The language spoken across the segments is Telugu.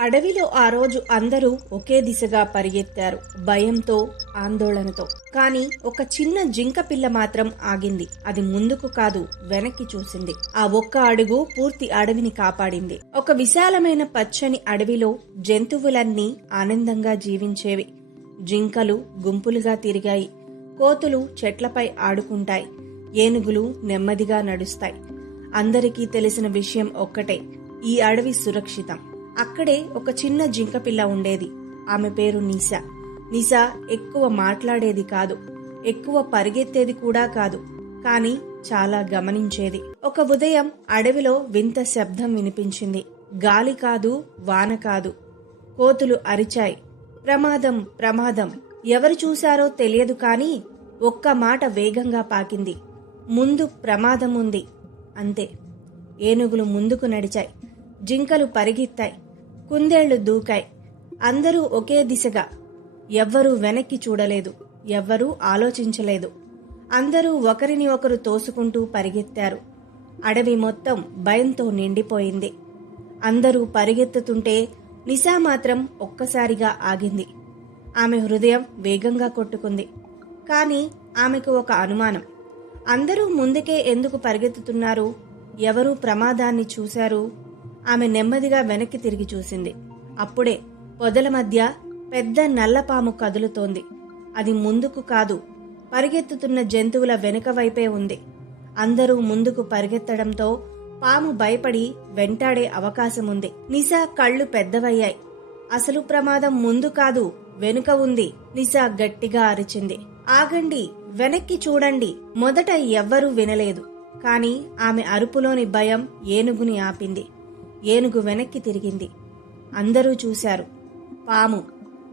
అడవిలో ఆ రోజు అందరూ ఒకే దిశగా పరిగెత్తారు భయంతో ఆందోళనతో. కానీ ఒక చిన్న జింక పిల్ల మాత్రం ఆగింది. అది ముందుకు కాదు వెనక్కి చూసింది. ఆ ఒక్క అడుగు పూర్తి అడవిని కాపాడింది. ఒక విశాలమైన పచ్చని అడవిలో జంతువులన్నీ ఆనందంగా జీవించేవి. జింకలు గుంపులుగా తిరిగాయి. కోతులు చెట్లపై ఆడుకుంటాయి. ఏనుగులు నెమ్మదిగా నడుస్తాయి. అందరికీ తెలిసిన విషయం ఒక్కటే ఈ అడవి సురక్షితం. అక్కడే ఒక చిన్న జింక పిల్ల ఉండేది. ఆమె పేరు నిసా. నిసా ఎక్కువ మాట్లాడేది కాదు. ఎక్కువ పరిగెత్తేది కూడా కాదు. కాని చాలా గమనించేది. ఒక ఉదయం అడవిలో వింత శబ్దం వినిపించింది. గాలి కాదు వాన కాదు. కోతులు అరిచాయి. ప్రమాదం ప్రమాదం. ఎవరు చూశారో తెలియదు కాని ఒక్క మాట వేగంగా పాకింది. ముందు ప్రమాదం ఉంది. అంతే. ఏనుగులు ముందుకు నడిచాయి. జింకలు పరిగెత్తాయి. కుందేళ్ళు దూకాయి. అందరూ ఒకే దిశగా. ఎవ్వరూ వెనక్కి చూడలేదు. ఎవ్వరూ ఆలోచించలేదు. అందరూ ఒకరిని ఒకరు తోసుకుంటూ పరిగెత్తారు. అడవి మొత్తం భయంతో నిండిపోయింది. అందరూ పరిగెత్తుతుంటే నిశా మాత్రం ఒక్కసారిగా ఆగింది. ఆమె హృదయం వేగంగా కొట్టుకుంది. కానీ ఆమెకు ఒక అనుమానం. అందరూ ముందుకే ఎందుకు పరిగెత్తుతున్నారు? ఎవరు ప్రమాదాన్ని చూశారు? ఆమె నెమ్మదిగా వెనక్కి తిరిగి చూసింది. అప్పుడే పొదల మధ్య పెద్ద నల్లపాము కదులుతోంది. అది ముందుకు కాదు పరిగెత్తుతున్న జంతువుల వెనుక వైపే ఉంది. అందరూ ముందుకు పరిగెత్తడంతో పాము భయపడి వెంటాడే అవకాశం ఉంది. నిసా కళ్ళు పెద్దవయ్యాయి. అసలు ప్రమాదం ముందు కాదు వెనుక ఉంది. నిశా గట్టిగా అరిచింది. ఆగండి వెనక్కి చూడండి. మొదట ఎవ్వరూ వినలేదు. కాని ఆమె అరుపులోని భయం ఏనుగుని ఆపింది. ఏనుగు వెనక్కి తిరిగింది. అందరూ చూశారు. పాము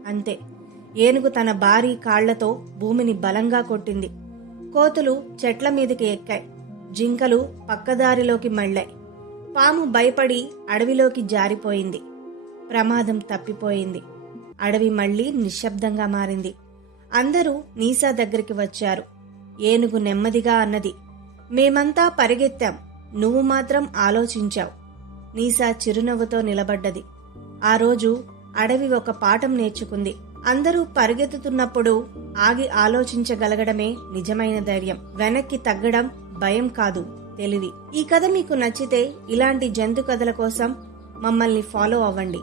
అంతే. ఏనుగు తన భారీ కాళ్ళతో భూమిని బలంగా కొట్టింది. కోతులు చెట్ల మీదకి ఎక్కాయి. జింకలు పక్కదారిలోకి మళ్ళాయి. పాము భయపడి అడవిలోకి జారిపోయింది. ప్రమాదం తప్పిపోయింది. అడవి మళ్ళీ నిశ్శబ్దంగా మారింది. అందరూ నీసా దగ్గరికి వచ్చారు. ఏనుగు నెమ్మదిగా అన్నది మేమంతా పరిగెత్తాం. నువ్వు మాత్రం ఆలోచించావు. నీసా చిరునవ్వుతో నిలబడ్డది. ఆ రోజు అడవి ఒక పాఠం నేర్చుకుంది. అందరూ పరిగెత్తుతున్నప్పుడు ఆగి ఆలోచించగలగడమే నిజమైన ధైర్యం. వెనక్కి తగ్గడం భయం కాదు తెలివి. ఈ కథ మీకు నచ్చితే ఇలాంటి జంతు కథల కోసం మమ్మల్ని ఫాలో అవ్వండి.